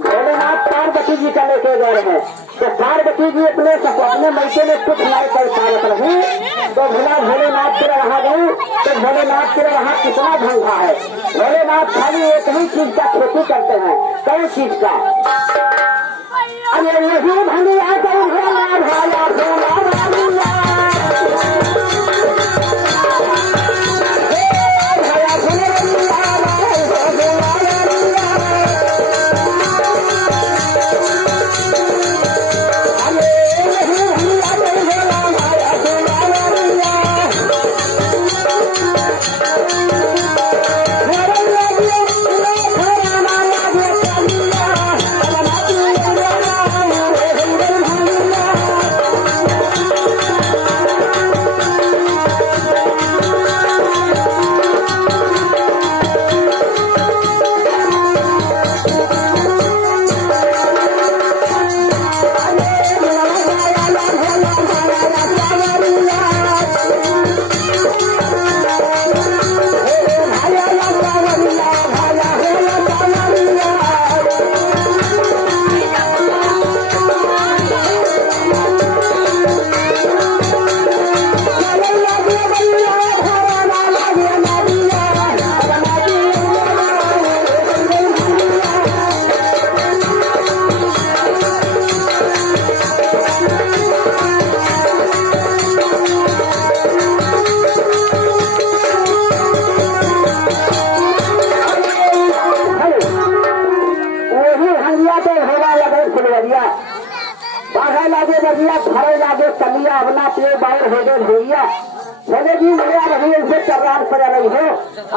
भोलेनाथ पार्वती जी का लेके गए हैं, तो पार्वती जी अपने अपने मैके में कुछ नहीं कर पावत रही, तो भोला भोलेनाथ के वहां गई, तो भोलेनाथ के वहां कितना धंधा है। भोलेनाथ खाली एक ही चीज का खेती करते हैं, कई चीज का। अरे यही भंगिया कर भोला भाया भोला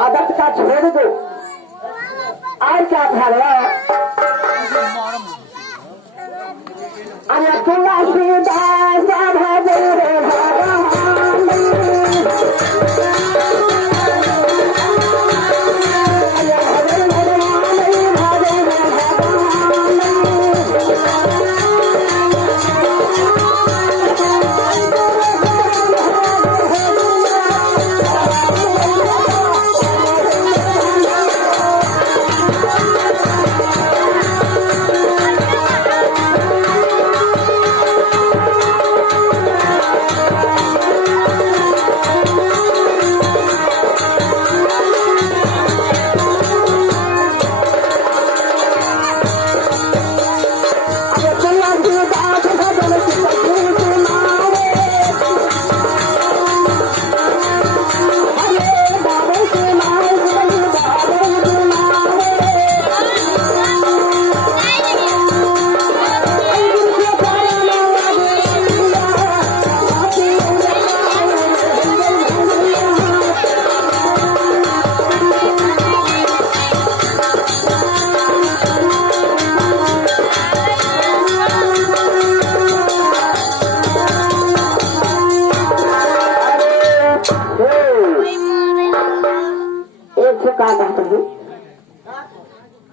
आदत का छोड़ दो। और क्या भागा अरे तुलसीदास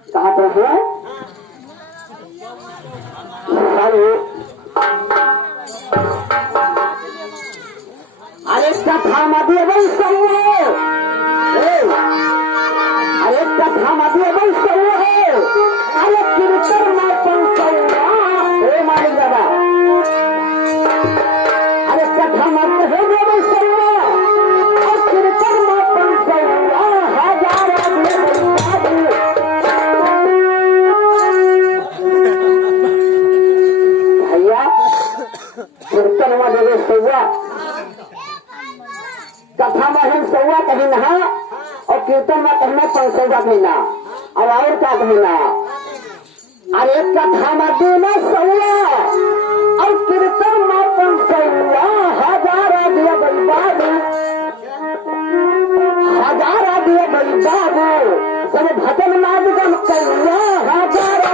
कहाँ पर है? अरे कथा मध्य भाई सही है, अरे कथा मध्य भाई सही है, अरे कीर्तन मापन सही मालिक दादा, अरे कथा मध्य है भाई सही है और कीर्तन मापन सही कीर्तन में देवे सौवा, कथा में हम सौवा कहना और कीर्तन में कहना पंसौवा कहना और क्या कहना। अरे कथा में देना सौवा और कीर्तन में पंसौवा, हजारा दिया बड़ी बाबू, हजारा दिया बड़ी बाबू, सब भजन नादगम कौआ हजारा